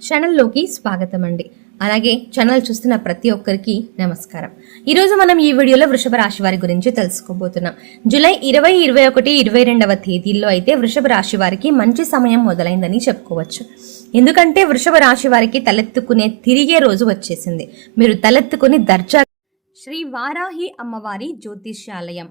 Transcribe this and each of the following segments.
ఛానల్లోకి స్వాగతం అండి అలాగే ఛానల్ చూస్తున్న ప్రతి ఒక్కరికి నమస్కారం. ఈరోజు మనం ఈ వీడియోలో వృషభ రాశి వారి గురించి తెలుసుకోబోతున్నాం. జూలై ఇరవై ఇరవై ఒకటి ఇరవై రెండవ తేదీల్లో అయితే వృషభ రాశి వారికి మంచి సమయం మొదలైందని చెప్పుకోవచ్చు. ఎందుకంటే వృషభ రాశి వారికి తలెత్తుకునే తిరిగే రోజు వచ్చేసింది. మీరు తలెత్తుకుని దర్జా శ్రీ వారాహి అమ్మవారి జ్యోతిష్యాలయం.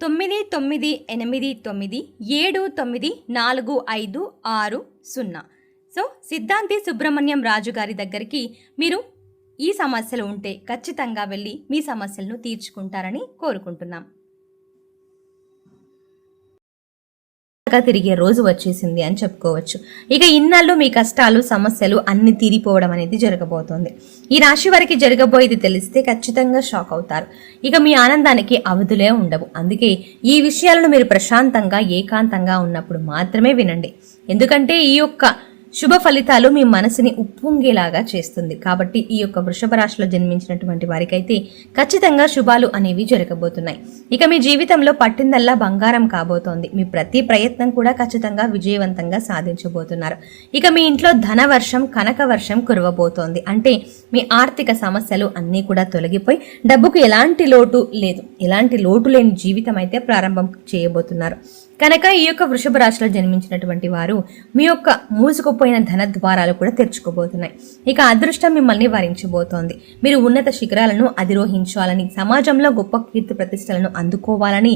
తొమ్మిది తొమ్మిది ఎనిమిది తొమ్మిది ఏడు తొమ్మిది నాలుగు ఐదు ఆరు సున్నా. సో సిద్ధాంతి సుబ్రహ్మణ్యం రాజు గారి దగ్గరికి మీరు ఈ సమస్యలు ఉంటే ఖచ్చితంగా వెళ్ళి మీ సమస్యలను తీర్చుకుంటారని కోరుకుంటున్నాం. చక్కగా తిరిగే రోజు వచ్చేసింది అని చెప్పుకోవచ్చు. ఇక ఇన్నాళ్ళు మీ కష్టాలు సమస్యలు అన్ని తీరిపోవడం అనేది జరగబోతోంది. ఈ రాశి వారికి జరగబోయేది తెలిస్తే ఖచ్చితంగా షాక్ అవుతారు. ఇక మీ ఆనందానికి అవధులే ఉండవు. అందుకే ఈ విషయాలను మీరు ప్రశాంతంగా ఏకాంతంగా ఉన్నప్పుడు మాత్రమే వినండి. ఎందుకంటే ఈ యొక్క శుభ ఫలితాలు మీ మనసుని ఉప్పొంగేలాగా చేస్తుంది. కాబట్టి ఈ యొక్క వృషభ రాశిలో జన్మించినటువంటి వారికైతే ఖచ్చితంగా శుభాలు అనేవి జరగబోతున్నాయి. ఇక మీ జీవితంలో పట్టిందల్లా బంగారం కాబోతోంది. మీ ప్రతి ప్రయత్నం కూడా ఖచ్చితంగా విజయవంతంగా సాధించబోతున్నారు. ఇక మీ ఇంట్లో ధన వర్షం కనక వర్షం కురవబోతోంది. అంటే మీ ఆర్థిక సమస్యలు అన్నీ కూడా తొలగిపోయి డబ్బుకు ఎలాంటి లోటు లేదు. ఎలాంటి లోటు లేని జీవితం అయితే ప్రారంభం చేయబోతున్నారు. కనుక ఈ యొక్క వృషభ రాశిలో జన్మించినటువంటి వారు మీ యొక్క మూసుకుపోయిన ధన ద్వారాలు కూడా తెరుచుకోబోతున్నాయి ఇక అదృష్టం మిమ్మల్ని వరించబోతోంది. మీరు ఉన్నత శిఖరాలను అధిరోహించాలని సమాజంలో గొప్ప కీర్తి ప్రతిష్టలను అందుకోవాలని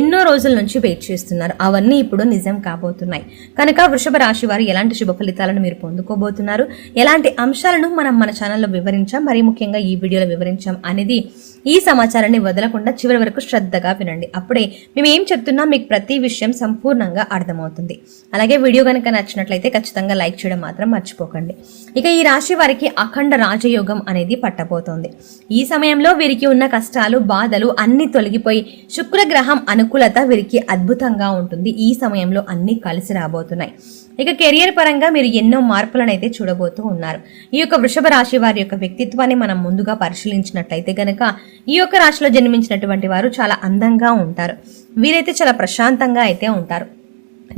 ఎన్నో రోజుల నుంచి వెయిట్ చేస్తున్నారు. అవన్నీ ఇప్పుడు నిజం కాబోతున్నాయి. కనుక వృషభ రాశి వారు ఎలాంటి శుభ ఫలితాలను మీరు పొందుకోబోతున్నారు? ఎలాంటి అంశాలను మనం మన ఛానల్లో వివరించాం? మరి ముఖ్యంగా ఈ వీడియోలో వివరించాం అనేది ఈ సమాచారాన్ని వదలకుండా చివరి వరకు శ్రద్ధగా వినండి. అప్పుడే మేము ఏం చెప్తున్నా? మీకు ప్రతి విషయం సంపూర్ణంగా అర్థమవుతుంది. అలాగే వీడియో కనుక నచ్చినట్లయితే ఖచ్చితంగా లైక్ చేయడం మాత్రం మర్చిపోకండి. ఇక ఈ రాశి వారికి అఖండ రాజయోగం అనేది పట్టబోతోంది. ఈ సమయంలో వీరికి ఉన్న కష్టాలు బాధలు అన్ని తొలగిపోయి శుక్రగ్రహం అనుకూలత వీరికి అద్భుతంగా ఉంటుంది. ఈ సమయంలో అన్ని కలిసి రాబోతున్నాయి. ఇక కెరియర్ పరంగా మీరు ఎన్నో మార్పులను అయితే చూడబోతూ ఉన్నారు. ఈ యొక్క వృషభ రాశి వారి యొక్క వ్యక్తిత్వాన్ని మనం ముందుగా పరిశీలించినట్లయితే గనక ఈ యొక్క రాశిలో జన్మించినటువంటి వారు చాలా అందంగా ఉంటారు. వీరైతే చాలా ప్రశాంతంగా అయితే ఉంటారు.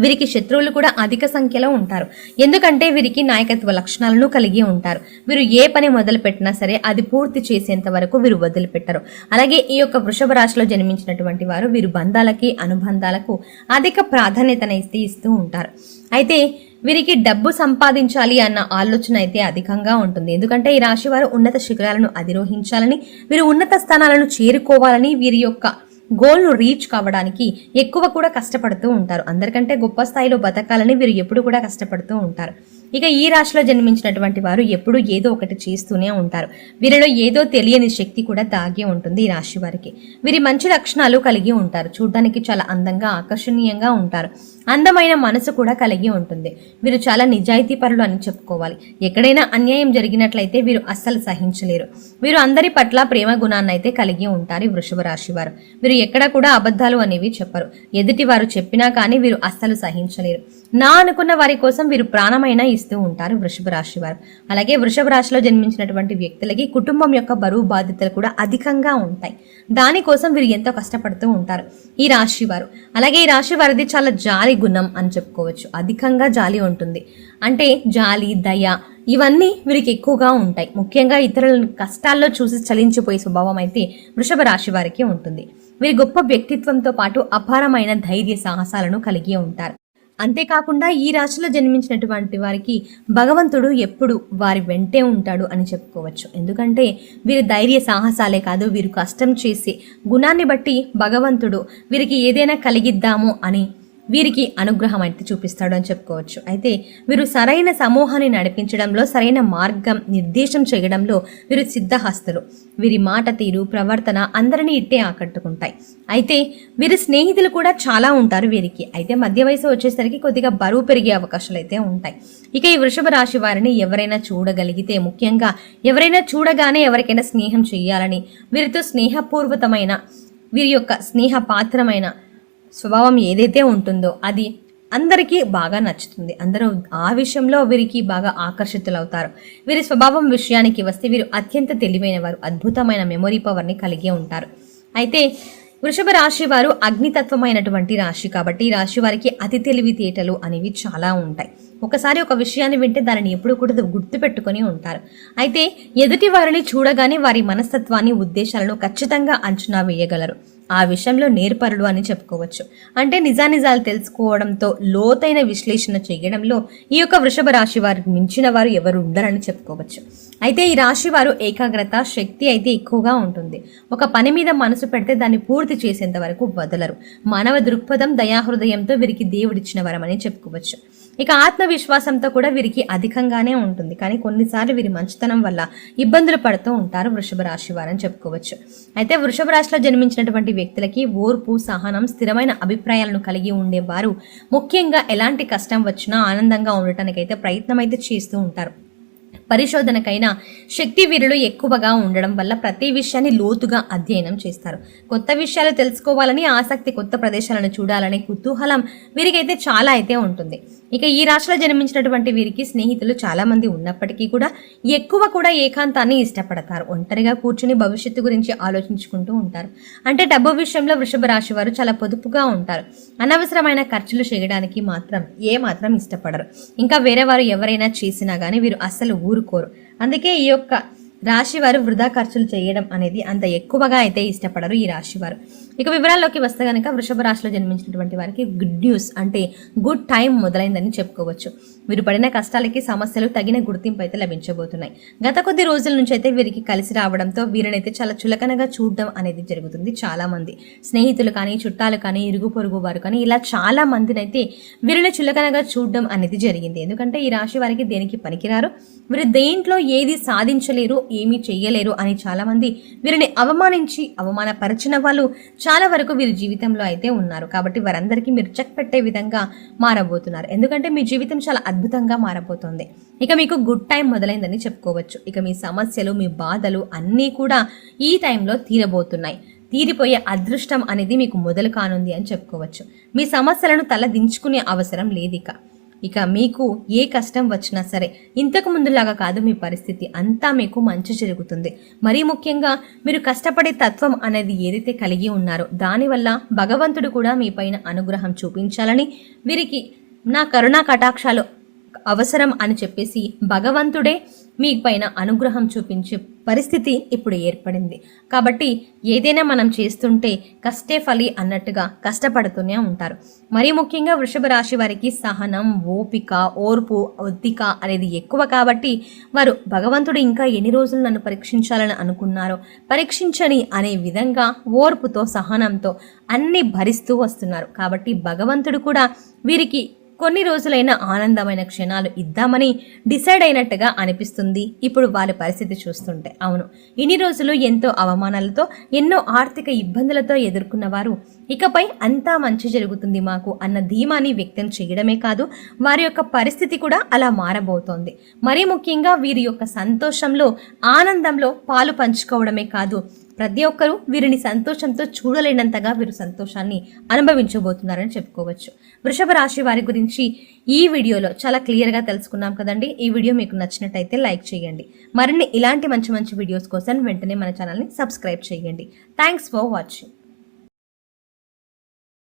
వీరికి శత్రువులు కూడా అధిక సంఖ్యలో ఉంటారు. ఎందుకంటే వీరికి నాయకత్వ లక్షణాలను కలిగి ఉంటారు. వీరు ఏ పని మొదలుపెట్టినా సరే అది పూర్తి చేసేంత వరకు వీరు వదిలిపెట్టరు. అలాగే ఈ యొక్క వృషభ రాశిలో జన్మించినటువంటి వారు వీరు బంధాలకి అనుబంధాలకు అధిక ప్రాధాన్యతను ఇస్తే ఇస్తూ ఉంటారు. అయితే వీరికి డబ్బు సంపాదించాలి అన్న ఆలోచన అయితే అధికంగా ఉంటుంది. ఎందుకంటే ఈ రాశి వారు ఉన్నత శిఖరాలను అధిరోహించాలని వీరు ఉన్నత స్థానాలను చేరుకోవాలని వీరి యొక్క గోల్ను రీచ్ కావడానికి ఎక్కువ కూడా కష్టపడుతూ ఉంటారు. అందరికంటే గొప్ప స్థాయిలో బతకాలని వీరు ఎప్పుడు కూడా కష్టపడుతూ ఉంటారు. ఇక ఈ రాశిలో జన్మించినటువంటి వారు ఎప్పుడు ఏదో ఒకటి చేస్తూనే ఉంటారు. వీరిలో ఏదో తెలియని శక్తి కూడా దాగి ఉంటుంది ఈ రాశి వారికి. వీరి మంచి లక్షణాలు కలిగి ఉంటారు. చూడడానికి చాలా అందంగా ఆకర్షణీయంగా ఉంటారు. అందమైన మనసు కూడా కలిగి ఉంటుంది. వీరు చాలా నిజాయితీ పరులు అని చెప్పుకోవాలి. ఎక్కడైనా అన్యాయం జరిగినట్లయితే వీరు అస్సలు సహించలేరు. వీరు అందరి పట్ల ప్రేమ గుణాన్ని అయితే కలిగి ఉంటారు ఈ వృషభ రాశి వారు. వీరు ఎక్కడ కూడా అబద్ధాలు అనేవి చెప్పరు. ఎదుటి వారు చెప్పినా కానీ వీరు అస్సలు సహించలేరు. నా అనుకున్న వారి కోసం వీరు ప్రాణమైన ఇస్తూ ఉంటారు వృషభ రాశి వారు. అలాగే వృషభ రాశిలో జన్మించినటువంటి వ్యక్తులకి కుటుంబం యొక్క బరువు బాధ్యతలు కూడా అధికంగా ఉంటాయి. దానికోసం వీరు ఎంతో కష్టపడుతూ ఉంటారు ఈ రాశి వారు. అలాగే ఈ రాశి వారిది చాలా జాలి గుణం అని చెప్పుకోవచ్చు. అధికంగా జాలి ఉంటుంది. అంటే జాలి దయ ఇవన్నీ వీరికి ఎక్కువగా ఉంటాయి. ముఖ్యంగా ఇతరుల కష్టాల్లో చూసి చలించిపోయే స్వభావం అయితే వృషభ రాశి వారికి ఉంటుంది. వీరి గొప్ప వ్యక్తిత్వంతో పాటు అపారమైన ధైర్య సాహసాలను కలిగి ఉంటారు. అంతేకాకుండా ఈ రాశిలో జన్మించినటువంటి వారికి భగవంతుడు ఎప్పుడు వారి వెంటే ఉంటాడు అని చెప్పుకోవచ్చు. ఎందుకంటే వీరి ధైర్య సాహసాలే కాదు వీరు కష్టం చేసే గుణాన్ని బట్టి భగవంతుడు వీరికి ఏదైనా కలిగిద్దాము అని వీరికి అనుగ్రహం అయితే చూపిస్తాడు అని చెప్పుకోవచ్చు. అయితే వీరు సరైన సమూహాన్ని నడిపించడంలో సరైన మార్గం నిర్దేశం చేయడంలో వీరు సిద్ధహస్తులు. వీరి మాట తీరు ప్రవర్తన అందరినీ ఇట్టే ఆకట్టుకుంటాయి. అయితే వీరి స్నేహితులు కూడా చాలా ఉంటారు వీరికి. అయితే మధ్య వయసు వచ్చేసరికి కొద్దిగా బరువు పెరిగే అవకాశాలు అయితే ఉంటాయి. ఇక ఈ వృషభ రాశి వారిని ఎవరైనా చూడగలిగితే ముఖ్యంగా ఎవరైనా చూడగానే ఎవరికైనా స్నేహం చేయాలని వీరితో స్నేహపూర్వకమైన వీరి యొక్క స్నేహపాత్రమైన స్వభావం ఏదైతే ఉంటుందో అది అందరికీ బాగా నచ్చుతుంది. అందరూ ఆ విషయంలో వీరికి బాగా ఆకర్షితులవుతారు. వీరి స్వభావం విషయానికి వస్తే వీరు అత్యంత తెలివైన వారు అద్భుతమైన మెమొరీ పవర్ని కలిగి ఉంటారు. అయితే వృషభ రాశి వారు అగ్నితత్వమైనటువంటి రాశి కాబట్టి ఈ రాశి వారికి అతి తెలివితేటలు అనేవి చాలా ఉంటాయి. ఒకసారి ఒక విషయాన్ని వింటే దానిని ఎప్పుడు కూడా గుర్తు పెట్టుకొని ఉంటారు. అయితే ఎదుటి వారిని చూడగానే వారి మనస్తత్వాన్ని ఉద్దేశాలను ఖచ్చితంగా అంచనా వేయగలరు. ఆ విషయంలో నేర్పరుడు అని చెప్పుకోవచ్చు. అంటే నిజానిజాలు తెలుసుకోవడంతో లోతైన విశ్లేషణ చేయడంలో ఈ యొక్క వృషభ రాశి వారికి మించిన వారు ఎవరు ఉండరని చెప్పుకోవచ్చు. అయితే ఈ రాశి వారు ఏకాగ్రత శక్తి అయితే ఎక్కువగా ఉంటుంది. ఒక పని మీద మనసు పెడితే దాన్ని పూర్తి చేసేంత వరకు వదలరు. మానవ దృక్పథం దయాహృదయంతో వీరికి దేవుడిచ్చిన వరమని చెప్పుకోవచ్చు. ఇక ఆత్మవిశ్వాసంతో కూడా వీరికి అధికంగానే ఉంటుంది. కానీ కొన్నిసార్లు వీరి మంచితనం వల్ల ఇబ్బందులు పడుతూ ఉంటారు వృషభ రాశి వారని చెప్పుకోవచ్చు. అయితే వృషభ రాశిలో జన్మించినటువంటి వ్యక్తులకి ఓర్పు సహనం స్థిరమైన అభిప్రాయాలను కలిగి ఉండేవారు. ముఖ్యంగా ఎలాంటి కష్టం వచ్చినా ఆనందంగా ఉండటానికైతే ప్రయత్నం అయితే చేస్తూ ఉంటారు. పరిశోధనకైనా శక్తి వీరులు ఎక్కువగా ఉండడం వల్ల ప్రతి విషయాన్ని లోతుగా అధ్యయనం చేస్తారు. కొత్త విషయాలు తెలుసుకోవాలని ఆసక్తి కొత్త ప్రదేశాలను చూడాలనే కుతూహలం వీరికైతే చాలా అయితే ఉంటుంది. ఇక ఈ రాశిలో జన్మించినటువంటి వీరికి స్నేహితులు చాలామంది ఉన్నప్పటికీ కూడా ఎక్కువ కూడా ఏకాంతాన్ని ఇష్టపడతారు. ఒంటరిగా కూర్చుని భవిష్యత్తు గురించి ఆలోచించుకుంటూ ఉంటారు. అంటే డబ్బు విషయంలో వృషభ రాశి వారు చాలా పొదుపుగా ఉంటారు. అనవసరమైన ఖర్చులు చేయడానికి మాత్రం ఏ మాత్రం ఇష్టపడరు. ఇంకా వేరే వారు ఎవరైనా చేసినా కానీ వీరు అస్సలు ఊరుకోరు. అందుకే ఈ యొక్క రాశి వారు వృధా ఖర్చులు చేయడం అనేది అంత ఎక్కువగా అయితే ఇష్టపడరు ఈ రాశి వారు. ఇక వివరాల్లోకి వస్తే కనుక వృషభ రాశిలో జన్మించినటువంటి వారికి గుడ్ న్యూస్ అంటే గుడ్ టైం మొదలైందని చెప్పుకోవచ్చు. వీరు పడిన కష్టాలకి సమస్యలు తగిన గుర్తింపు అయితే లభించబోతున్నాయి. గత కొద్ది రోజుల నుంచి అయితే వీరికి కలిసి రావడంతో వీరినైతే చాలా చులకనగా చూడడం అనేది జరుగుతుంది చాలామంది. స్నేహితులు కానీ చుట్టాలు కానీ ఇరుగు పొరుగు వారు కానీ ఇలా చాలా మందినైతే వీరిని చులకనగా చూడడం అనేది జరిగింది. ఎందుకంటే ఈ రాశి వారికి దేనికి పనికిరారు? వీరు దేంట్లో ఏది సాధించలేరు ఏమీ చేయలేరు అని చాలామంది వీరిని అవమానించి అవమానపరిచిన వాళ్ళు చాలా వరకు వీరి జీవితంలో అయితే ఉన్నారు. కాబట్టి వారందరికీ మీరు చెక్ పెట్టే విధంగా మారబోతున్నారు. ఎందుకంటే మీ జీవితం చాలా అద్భుతంగా మారబోతోంది. ఇక మీకు గుడ్ టైం మొదలైందని చెప్పుకోవచ్చు. ఇక మీ సమస్యలు మీ బాధలు అన్నీ కూడా ఈ టైంలో తీరబోతున్నాయి. తీరిపోయే అదృష్టం అనేది మీకు మొదలు కానుంది అని చెప్పుకోవచ్చు. మీ సమస్యలను తల దించుకునే అవసరం లేదు ఇక. ఇక మీకు ఏ కష్టం వచ్చినా సరే ఇంతకు ముందులాగా కాదు మీ పరిస్థితి. అంతా మీకు మంచి జరుగుతుంది. మరీ ముఖ్యంగా మీరు కష్టపడే తత్వం అనేది ఏదైతే కలిగి ఉన్నారో దానివల్ల భగవంతుడు కూడా మీ పైన అనుగ్రహం చూపించాలని వీరికి నా కరుణా కటాక్షాలు అవసరం అని చెప్పేసి భగవంతుడే మీ పైన అనుగ్రహం చూపించే పరిస్థితి ఇప్పుడు ఏర్పడింది. కాబట్టి ఏదైనా మనం చేస్తుంటే కష్టే ఫలి అన్నట్టుగా కష్టపడుతూనే ఉంటారు. మరీ ముఖ్యంగా వృషభ రాశి వారికి సహనం ఓపిక ఓర్పు ఒత్తిక అనేది ఎక్కువ కాబట్టి వారు భగవంతుడు ఇంకా ఎన్ని రోజులు నన్ను పరీక్షించాలని అనుకున్నారో పరీక్షించని అనే విధంగా ఓర్పుతో సహనంతో అన్ని భరిస్తూ వస్తున్నారు. కాబట్టి భగవంతుడు కూడా వీరికి కొన్ని రోజులైన ఆనందమైన క్షణాలు ఇద్దామని డిసైడ్ అయినట్టుగా అనిపిస్తుంది. ఇప్పుడు వాళ్ళ పరిస్థితి చూస్తుంటే. అవును ఇన్ని రోజులు ఎంతో అవమానాలతో ఎన్నో ఆర్థిక ఇబ్బందులతో ఎదుర్కొన్న వారు ఇకపై అంతా మంచి జరుగుతుంది మాకు అన్న ధీమాని వ్యక్తం చేయడమే కాదు వారి యొక్క పరిస్థితి కూడా అలా మారబోతోంది. మరీ ముఖ్యంగా వీరి యొక్క సంతోషంలో ఆనందంలో పాలు పంచుకోవడమే కాదు ప్రతి ఒక్కరూ వీరిని సంతోషంతో చూడలేనంతగా వీరు సంతోషాన్ని అనుభవించబోతున్నారని చెప్పుకోవచ్చు. వృషభ రాశి వారి గురించి ఈ వీడియోలో చాలా క్లియర్గా తెలుసుకున్నాం కదండి. ఈ వీడియో మీకు నచ్చినట్టయితే లైక్ చేయండి. మరిన్ని ఇలాంటి మంచి మంచి వీడియోస్ కోసం వెంటనే మన ఛానల్ని సబ్స్క్రైబ్ చేయండి. Thanks for watching.